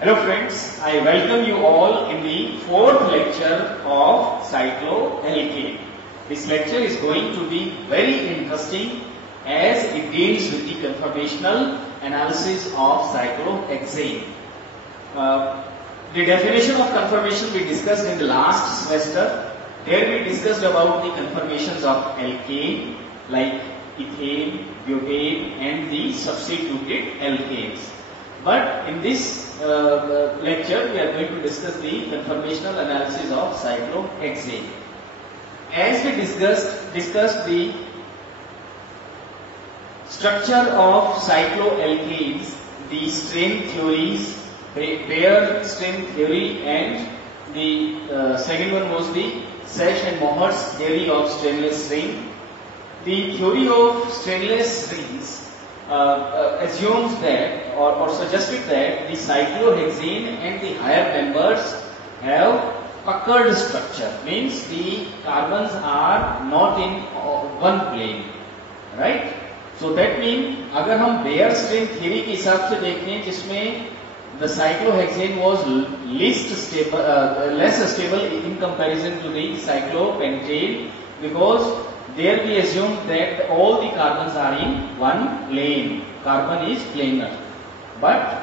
Hello friends, I welcome you all in the fourth lecture of cycloalkane. This lecture is going to be very interesting as it deals with the conformational analysis of cyclohexane. The definition of conformation we discussed in the last semester. There we discussed about the conformations of alkane like ethane, butane and the substituted alkanes. But in this lecture we are going to discuss the conformational analysis of cyclohexane. As we discussed the structure of cycloalkanes, the strain theories, Bayer strain theory, and the second one was the Sachs and Mohr's theory of strainless strain. The theory of strainless strains assumes that or suggested that the cyclohexane and the higher members have puckered structure, means the carbons are not in one plane, right? So that means अगर हम Bayer strain theory के हिसाब से देखें जिसमें the cyclohexane was less stable in comparison to the cyclopentane, because there we assume that all the carbons are in one plane. Carbon is planar. But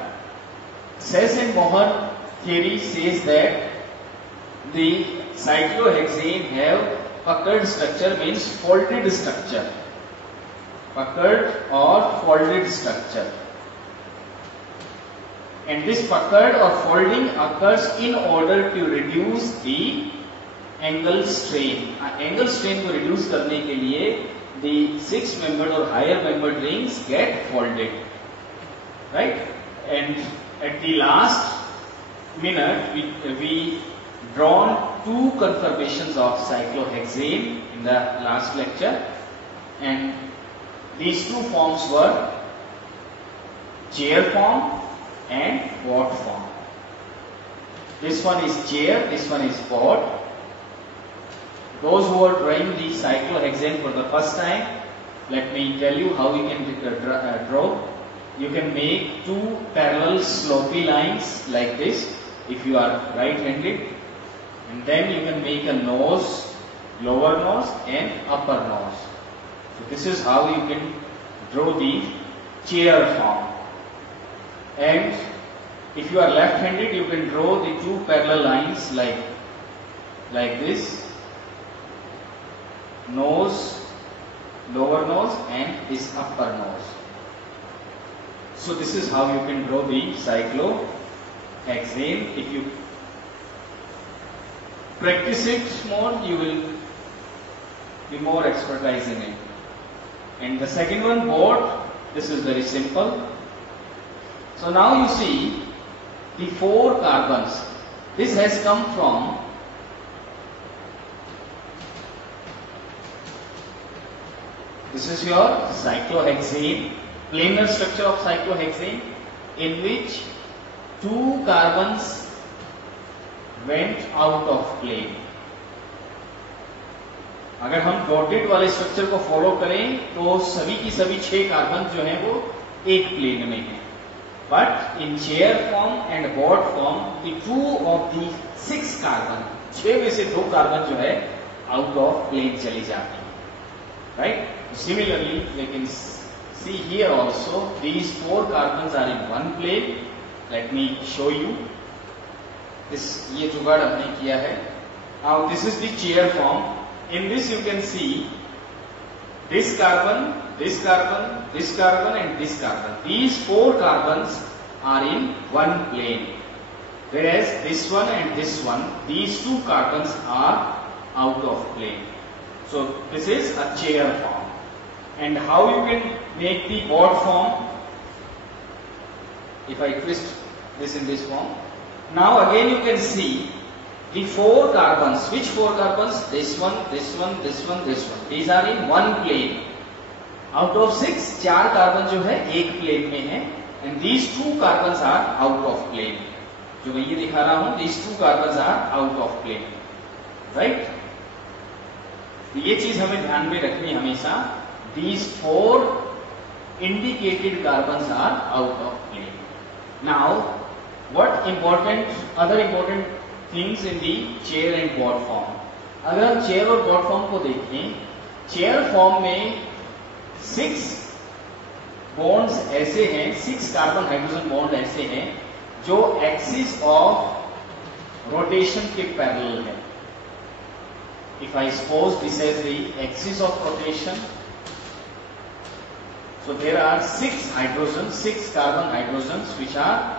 Sachs and Mohr theory says that the cyclohexane have puckered structure, means folded structure. Puckered or folded structure. And this puckered or folding occurs in order to reduce the angle strain. Angle strain को reduce करने के लिए the 6-membered or higher membered rings get folded, right? And at the last minute we drawn two conformations of cyclohexane in the last lecture, and these two forms were chair form and board form. This one is chair, this one is board. Those who are drawing the cyclohexane for the first time, let me tell you how you can draw. You can make two parallel slopy lines like this if you are right-handed, and then you can make a nose, lower nose and upper nose. So this is how you can draw the chair form. And if you are left-handed, you can draw the two parallel lines like this. Nose, lower nose and this upper nose. So this is how you can draw the cyclohexane. If you practice it more, you will be more expertise in it. And the second one, board, this is very simple. So now you see the 4 carbons. This has come from this is your cyclohexane, planar structure of cyclohexane, in which 2 carbons went out of plane. अगर हम डॉटेड वाले स्ट्रक्चर को फॉलो करें तो सभी की सभी 6 कार्बन जो हैं वो एक प्लेन में हैं. But in chair form and board form, the 2 of the 6 carbon, 6 में से 2 कार्बन जो है out of plane चली जाती हैं, right? Similarly, we can see here also these 4 carbons are in one plane. Let me show you. This ये जुगाड़ हमने किया है. Now this is the chair form. In this you can see this carbon, this carbon, this carbon and this carbon. These 4 carbons are in one plane. Whereas this one and this one, these 2 carbons are out of plane. So this is a chair form. And how you can make the board form? If I twist this in this form, now again you can see the 4 carbons. Which 4 carbons? This one, this one, this one, this one. These are in one plane. Out of 6, 4 carbon जो है एक plane में है, and these 2 carbons are out of plane. जो मैं ये दिखा रहा हूँ, these 2 carbons are out of plane, right? ये चीज हमें ध्यान में रखनी हमेशा. These 4 indicated carbons are out of plane. Now what other important things in the chair and bot form. अगर हम चेयर और बॉट फॉर्म को देखें, चेयर फॉर्म में 6 बॉन्ड्स ऐसे हैं, 6 कार्बन हाइड्रोजन बॉन्ड ऐसे हैं जो एक्सिस ऑफ रोटेशन के पैरेलल है. If I suppose this as the axis of rotation, so there are 6 carbon hydrogens which are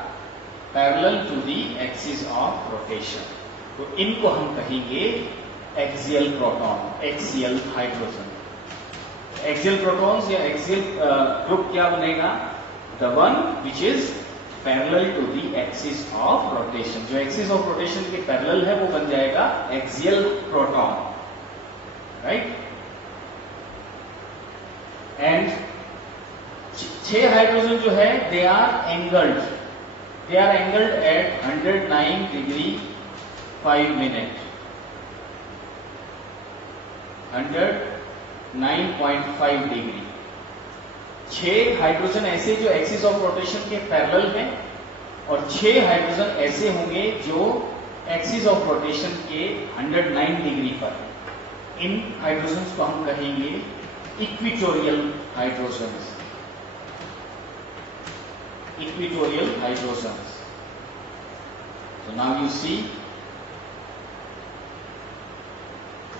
parallel to the axis of rotation. तो इनको हम कहेंगे axial proton, axial hydrogen. Axial protons या axial group क्या बनेगा? The one which is parallel to the axis of rotation. जो axis of rotation के parallel है वो बन जाएगा axial proton, right. And 6 hydrogen जो है they are angled at 109 degree 5 minute, 109.5 degree. 6 hydrogen ऐसे जो एक्सिस ऑफ रोटेशन के पैरेलल हैं और 6 हाइड्रोजन ऐसे होंगे जो एक्सिस ऑफ रोटेशन के 109 डिग्री पर हैं. इन हाइड्रोजन्स को हम कहेंगे इक्विटोरियल हाइड्रोजन्स. Equatorial hydrogens. तो नाउ यू सी,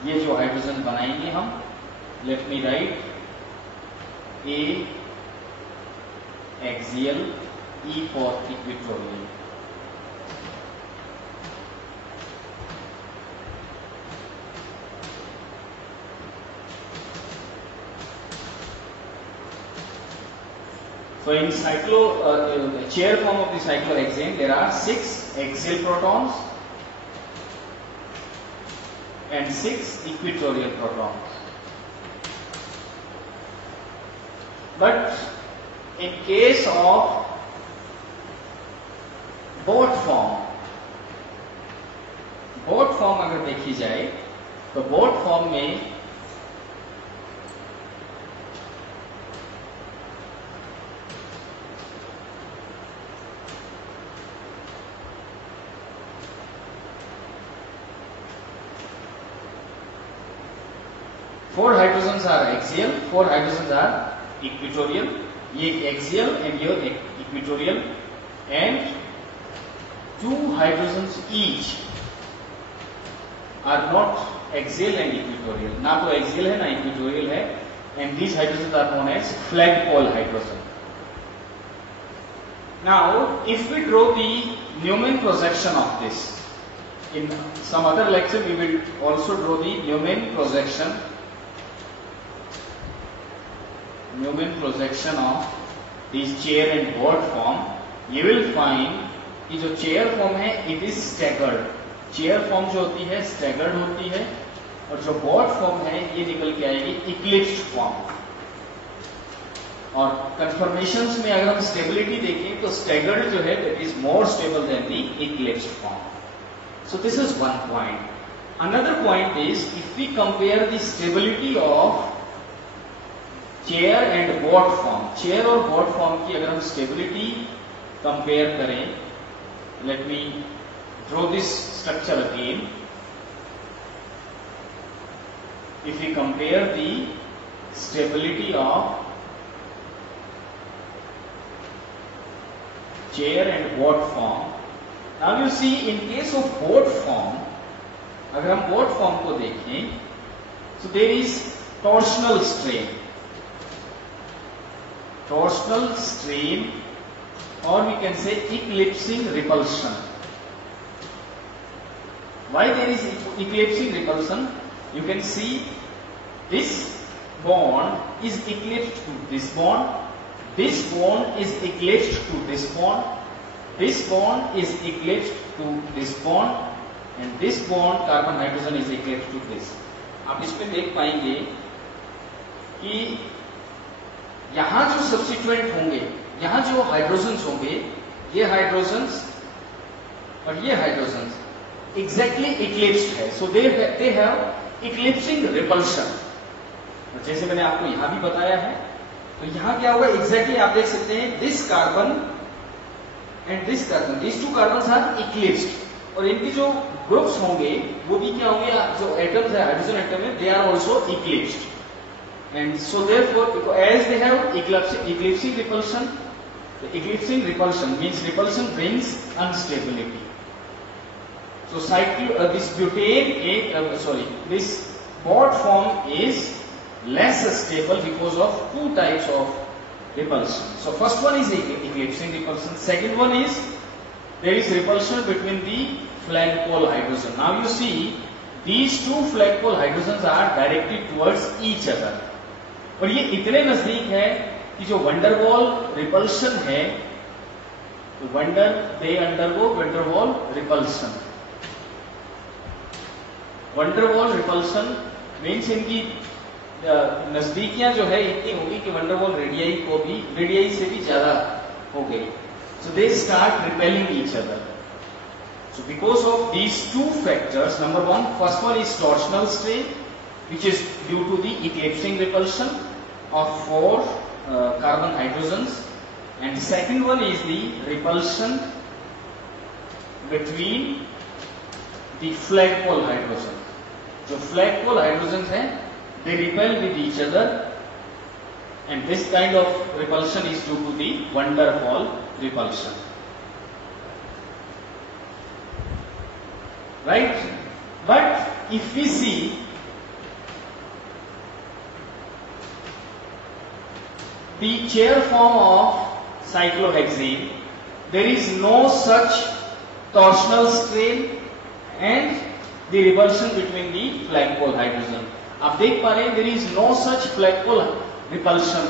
ये जो हाइड्रोजन बनाएंगे हम, let me right A axial, E for equatorial. So in chair form of the cyclohexane, there are 6 axial protons and 6 equatorial protons. But in case of bot form अगर देखी जाए तो bot form में four hydrogens are axial, 4 hydrogens are equatorial. ये axial and your equatorial, and 2 hydrogens each are not axial and equatorial. ना तो axial है ना equatorial है, and these hydrogens are known as flagpole hydrogen. Now, if we draw the Newman projection of this, in some other lecture we will also draw the Newman projection of this chair and bot form. You will find कि जो chair form है it is staggered. chair form जो होती है staggered होती है, और जो bot form है ये निकल के आएगी eclipsed form. और conformations में अगर हम stability देखें तो staggered जो है that is more stable than the eclipsed form. So this is one point. Another point is if we compare the stability of chair and boat form, chair और बॉट फॉर्म की अगर हम स्टेबिलिटी कंपेयर करें, let me draw this structure again. If you compare the stability of chair and boat form, now you see in case of boat form, अगर हम bot form को देखें so there is torsional strain or we can say eclipsing repulsion. Why there is eclipsing repulsion? You can see this bond is eclipsed to this bond, this bond is eclipsed to this bond, this bond is eclipsed to this bond, and this bond carbon hydrogen is eclipsed to this. आप इसमें देख पाएंगे कि यहां जो सब्स्टिट्यूएंट होंगे, यहां जो हाइड्रोजन्स होंगे, ये हाइड्रोजन्स और ये हाइड्रोजन्स एग्जैक्टली इक्लिप्स्ड है. सो दे हैव इक्लिप्सिंग रिपल्शन. जैसे मैंने आपको यहां भी बताया है, तो यहां क्या होगा एग्जैक्टली आप देख सकते हैं, this carbon and this carbon, these two carbons are eclipsed, और इनके जो ग्रुप्स होंगे वो भी क्या होंगे, जो एटम्स है हाइड्रोजन एटम है, they are also eclipsed, and so therefore as they have eclipsing repulsion, the eclipsing repulsion means repulsion brings instability. So this butane this bond form is less stable because of two types of repulsion. So first one is eclipsing repulsion, second one is there is repulsion between the flagpole hydrogen. Now you see these two flagpole hydrogens are directed towards each other, और ये इतने नजदीक है कि जो van der Waals repulsion है, they undergo van der Waals repulsion. Van der Waals repulsion means इनकी नजदीकियां जो है इतनी होगी कि वंडरवॉल रेडियाई से भी ज्यादा हो गई. So they start repelling each other. So because of these two factors, number one, first one is torsional strain, which is due to the eclipsing repulsion of 4 carbon hydrogens, and the second one is the repulsion between the flagpole hydrogens. So flagpole hydrogens हैं, they repel with each other, and this kind of repulsion is due to the van der Waal repulsion. Right? But if we see the chair form of cyclohexane, there is no such torsional strain and the repulsion between the flagpole hydrogen. आप देख पा रहे हैं, there is no such flagpole repulsion.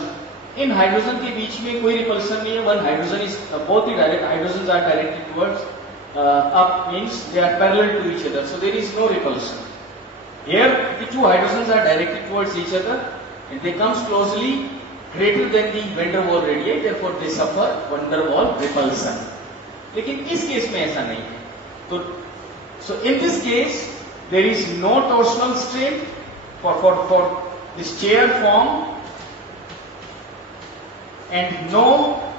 इन hydrogen के बीच में कोई रिपल्शन नहीं है. One hydrogen is both the hydrogen are directed towards up, means they are parallel to each other, so there is no repulsion. Here the two hydrogens are directed towards each other and they comes closely greater than the van der Waal radii, therefore they suffer van der Waal repulsion. लेकिन इस केस में ऐसा नहीं है. तो so in this case there is no torsional strain for this chair form and no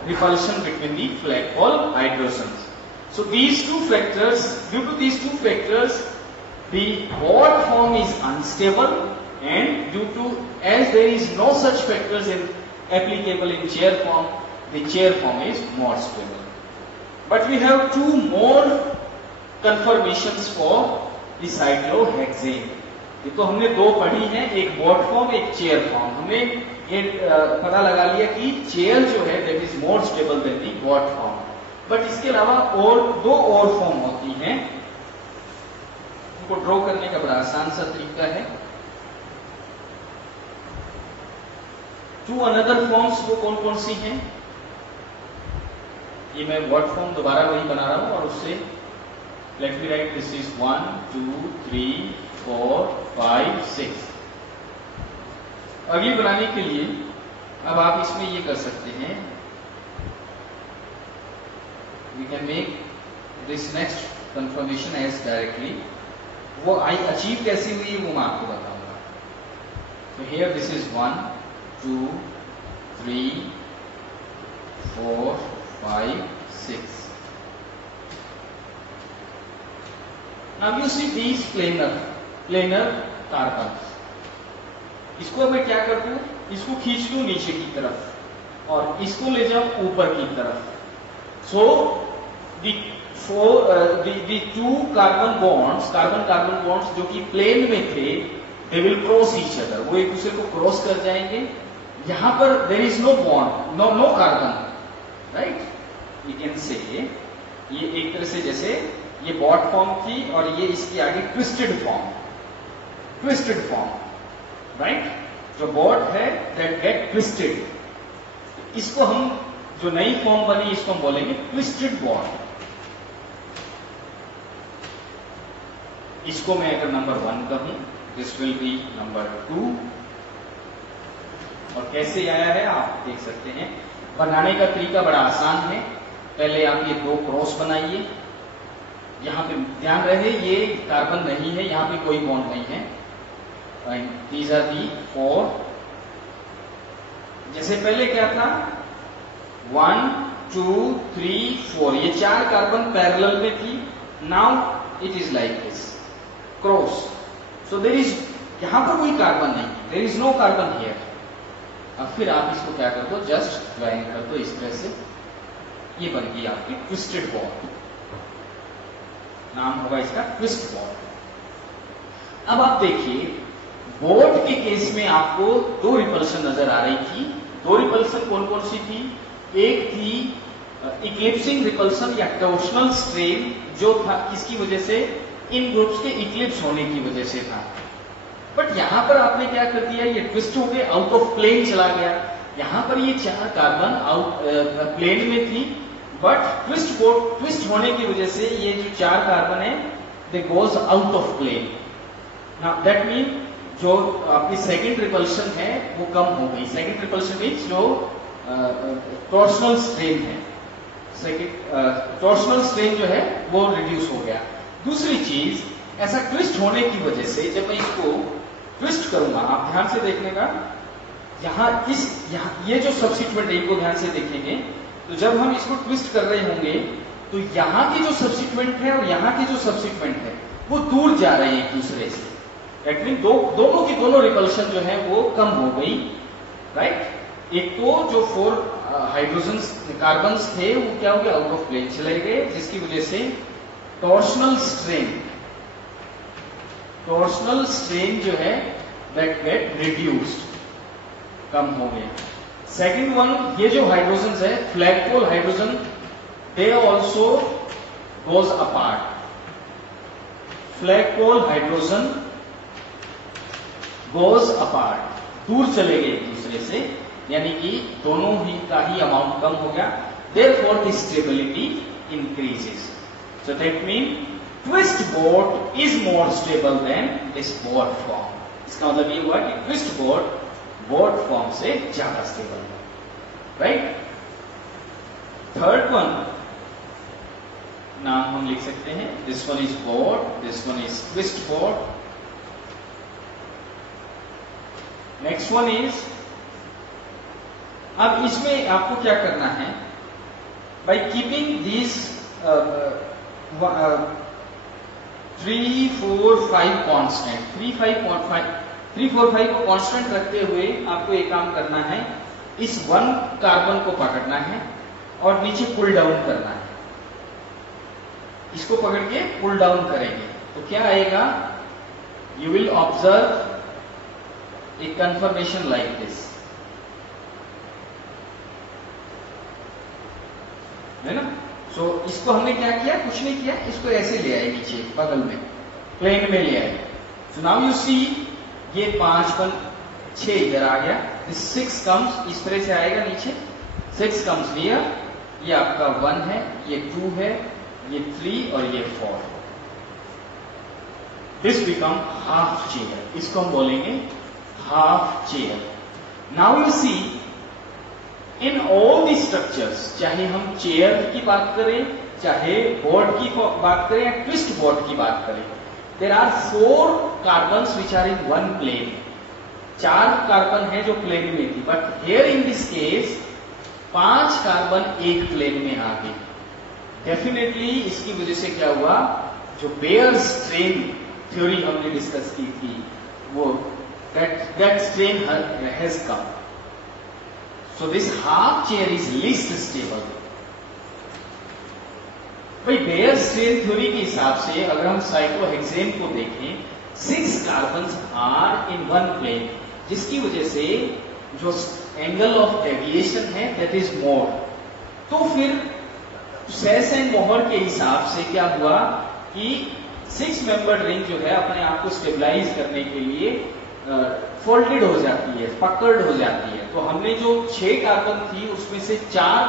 repulsion between the flagpole hydrogens. So these two factors, due to these two factors, the bond form is unstable, and due to, as there is no such factors applicable in chair form, the chair form is more stable. But we have two more conformations for the cyclohexane. ये तो हमने दो पढ़ी हैं, एक boat form, एक chair form. हमने ये पता लगा लिया कि चेयर जो है that is more stable than the boat form. But इसके अलावा और दो और फॉर्म होती हैं, उनको ड्रॉ करने का बड़ा आसान सा तरीका है. टू अनदर फॉर्म्स वो कौन कौन सी हैं? ये मैं बॉड फॉर्म दोबारा वही बना रहा हूं और उससे let me right this is 1 2 3 4 5 6. अगली बनाने के लिए अब आप इसमें ये कर सकते हैं, we can make this next confirmation as directly. वो अचीव कैसे हुई वो मैं आपको बताऊंगा. So here this is 1 2 3 4 5 6. Now you see these planar carbons. इसको मैं क्या कर दूं, इसको खींच लूं नीचे की तरफ और इसको ले जाऊं ऊपर की तरफ. So the two carbon bonds जो कि प्लेन में थे, they will cross each other. वो एक दूसरे को क्रॉस कर जाएंगे. यहां पर there is no bond, no carbon, right? You can say ये एक तरह से जैसे ये बॉड फॉर्म थी और ये इसकी आगे ट्विस्टेड फॉर्म, राइट? जो बॉड है दैट गेट ट्विस्टेड. इसको हम जो नई फॉर्म बनी इसको हम बोलेंगे ट्विस्टेड बॉन्ड. इसको मैं अगर नंबर 1 कहूं, दिस विल बी नंबर 2. और कैसे आया है आप देख सकते हैं. बनाने का तरीका बड़ा आसान है. पहले आप ये दो क्रॉस बनाइए. यहां पे ध्यान रहे ये कार्बन नहीं है, यहां पे कोई बॉन्ड नहीं है. These are the 4. जैसे पहले क्या था 1 2 3 4 ये 4 कार्बन पैरेलल में थी. Now it is like this cross. So there is, यहां पर कोई कार्बन नहीं, there is no carbon here. अब फिर आप इसको क्या कर दो, जस्ट ज्वाइन कर दो इस तरह से. ये बन गई आपकी ट्विस्टेड बॉन्ड. नाम होगा इसका ट्विस्ट बॉन्ड. अब आप देखिए बोट के केस में आपको 2 रिपल्शन नजर आ रही थी. 2 रिपल्शन कौन कौन सी थी? एक थी इक्लिप्सिंग रिपल्सन या टॉर्शनल स्ट्रेन, जो था किसकी वजह से? इन ग्रुप्स के इक्लिप्स होने की वजह से था. बट यहां पर आपने क्या कर दिया, ये ट्विस्ट हो गए, आउट ऑफ प्लेन चला गया. यहां पर ये 4 कार्बन आउट प्लेन में थी, बट ट्विस्ट होने की वजह से ये जो 4 कार्बन है they goes out of plane. Now that mean जो आपकी सेकंड रिपल्शन है वो कम हो गई. सेकंड रिपल्शन मीन्स जो टॉर्शनल स्ट्रेन है, सेकंड टॉर्शनल स्ट्रेन जो है वो रिड्यूस हो गया. दूसरी चीज, ऐसा ट्विस्ट होने की वजह से जब मैं इसको ट्विस्ट करूंगा, आप ध्यान से देखने का, यहाँ ये जो सब्सिक्वेंट है इनको ध्यान से देखेंगे, तो जब हम इसको ट्विस्ट कर रहे होंगे तो यहाँ के जो सब्सिक्वेंट है और यहाँ के जो सब्सिक्वेंट है वो दूर जा रहे हैं एक दूसरे से. दैट मीन दोनों की दोनों रिपल्शन जो है वो कम हो गई. राइट. एक तो जो 4 हाइड्रोजन कार्बन्स थे वो क्या हो गया, आउट ऑफ प्लेन चले गए, जिसकी वजह से टॉर्शनल स्ट्रेन जो है दैट गेट रिड्यूस्ड, कम हो गया. सेकेंड वन, ये जो हाइड्रोजन है flagpole hydrogen, they also goes apart. Flagpole hydrogen goes apart, दूर चले गए एक दूसरे से, यानी कि दोनों ही का ही अमाउंट कम हो गया. Therefore the stability increases. So that mean twist boat is more stable then this boat form. इसका मतलब ये हुआ कि ट्विस्ट बोट फॉर्म से ज्यादा स्टेबल है. राइट. थर्ड वन नाम हम लिख सकते हैं, this one is boat, this one is twist boat. Next one is, अब इसमें आपको क्या करना है, बाय कीपिंग दिस 3 4 5 कांस्टेंट, 3 4 5 को कांस्टेंट रखते हुए आपको एक काम करना है, इस 1 कार्बन को पकड़ना है और नीचे पुल डाउन करना है. इसको पकड़ के पुल डाउन करेंगे तो क्या आएगा, you will observe a conformation like this, है ना. सो इसको हमने क्या किया, कुछ नहीं किया, इसको ऐसे ले आए नीचे बगल में, प्लेन में ले आए. सो नाउ यू सी, ये 5 1 6 इधर आ गया, 6 कम्स इस तरह से आएगा नीचे, 6 कम्स हियर, ये आपका 1 है, ये 2 है, ये 3 और ये 4. This become half chair. इसको हम बोलेंगे half chair. Now you see, in all the structures, चाहे हम चेयर की बात करें, चाहे बोर्ड की बात करें या ट्विस्ट बोर्ड की बात करें, there are 4 carbons which are in one plane. 4 carbon है जो प्लेन में थी, but here in this case 5 कार्बन एक प्लेन में आ गए. डेफिनेटली इसकी वजह से क्या हुआ, जो बेयर स्ट्रेन थ्योरी हमने डिस्कस की थी, वो that strain has come. So this half chair is least stable. भाई बेयर स्ट्रेन थ्योरी के हिसाब से अगर हम साइक्लोहेक्सेन को देखें, 6 carbons are in one plane, जिसकी वजह से जो एंगल ऑफ डेविएशन है दैट इज मोर. तो फिर सेस एंड मोहर के हिसाब से क्या हुआ कि 6 मेंबर्ड रिंग जो है अपने आप को स्टेबलाइज करने के लिए फोल्डेड हो जाती है, पकड़ हो जाती है. तो हमने जो 6 कार्बन थी उसमें से 4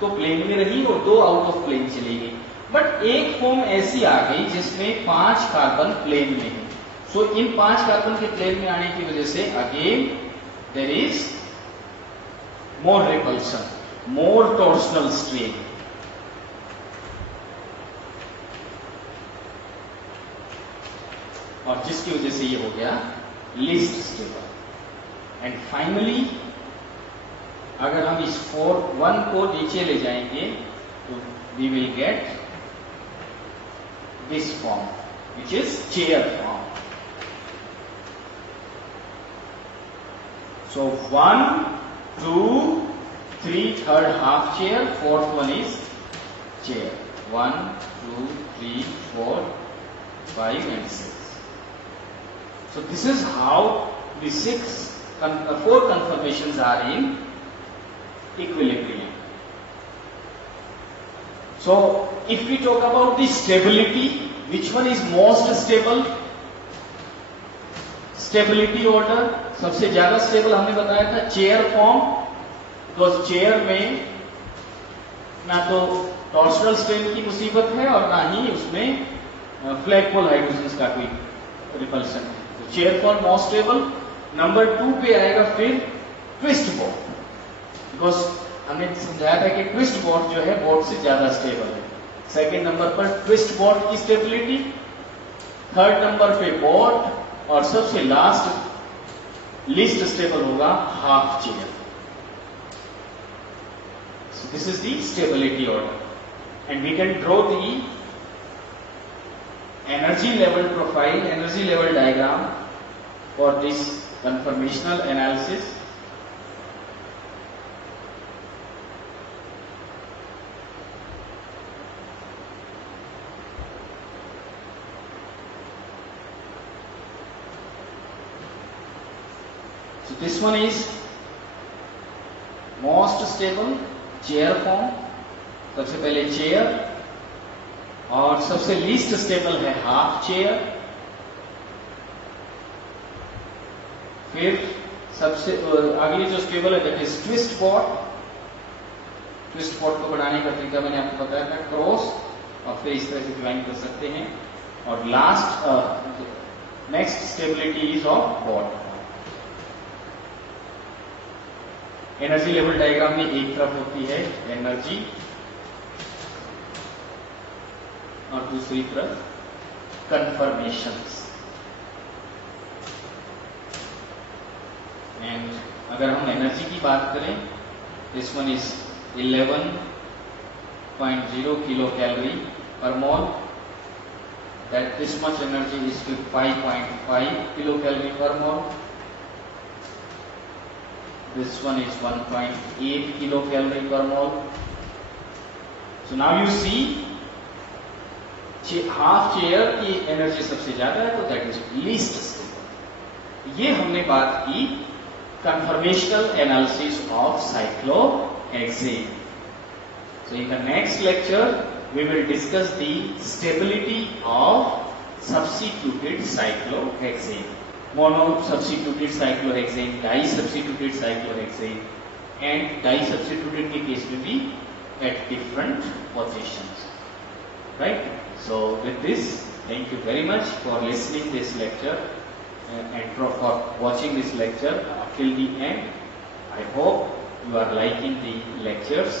तो प्लेन में रही और 2 आउट ऑफ प्लेन चली गई. बट एक फॉर्म ऐसी आ गई जिसमें 5 कार्बन प्लेन में है. सो इन 5 कार्बन के प्लेन में आने की वजह से again there is more repulsion, more torsional strain. और जिसकी वजह से ये हो गया least stable. And finally अगर हम इस 1 को नीचे ले जाएंगे तो we will get this form which is chair form. So 1, 2, 3, third half chair, fourth one is chair. 1, 2, 3, 4, 5 and 6. So this is how the 4 conformations are in equilibrium. So if we talk about the stability, which one is most stable? Stability order सबसे ज्यादा स्टेबल हमने बताया था chair form, because chair में ना तो torsional strain की मुसीबत है और ना ही उसमें फ्लैगपोल हाइड्रोजन का कोई रिपल्सन है. तो chair form most stable. Number 2 पे आएगा फिर ट्विस्ट बोर्ड, बिकॉज हमने समझाया था कि ट्विस्ट बोर्ड जो है बोर्ड से ज्यादा स्टेबल है. सेकेंड नंबर पर ट्विस्ट बोर्ड की स्टेबिलिटी, थर्ड नंबर पे बोर्ड और सबसे लास्ट लीस्ट स्टेबल होगा half chair. So this is the stability order, and we can draw the energy level profile, energy level diagram for this conformational analysis. So this one is most stable chair form. सबसे पहले चेयर और सबसे least stable है half chair. फिर सबसे अगली जो स्टेबल है that is twist board. Twist board को बढ़ाने का तरीका मैंने आपको बताया था, क्रॉस और फिर इस तरह से ज्वाइन कर सकते हैं. और last next stability is of board. Energy level diagram में एक तरफ होती है एनर्जी और दूसरी तरफ कन्फर्मेशंस. एंड अगर हम एनर्जी की बात करें, this one is 11.0 kilo calorie per mole. That this much energy is 5.5 kilo calorie per mole. This one is 1.8 kilocalorie per mole. So now you see half chair की एनर्जी सबसे ज्यादा है, तो दैट इज लीस्ट स्टेबल. ये हमने बात की conformational analysis of cyclohexane. So in the next lecture we will discuss the stability of substituted cyclohexane. Mono substituted cyclohexane, di substituted cyclohexane and di substituted के केस में भी at different positions. Right. So with this, thank you very much for listening this lecture and for watching this lecture till the end. I hope you are liking the lectures.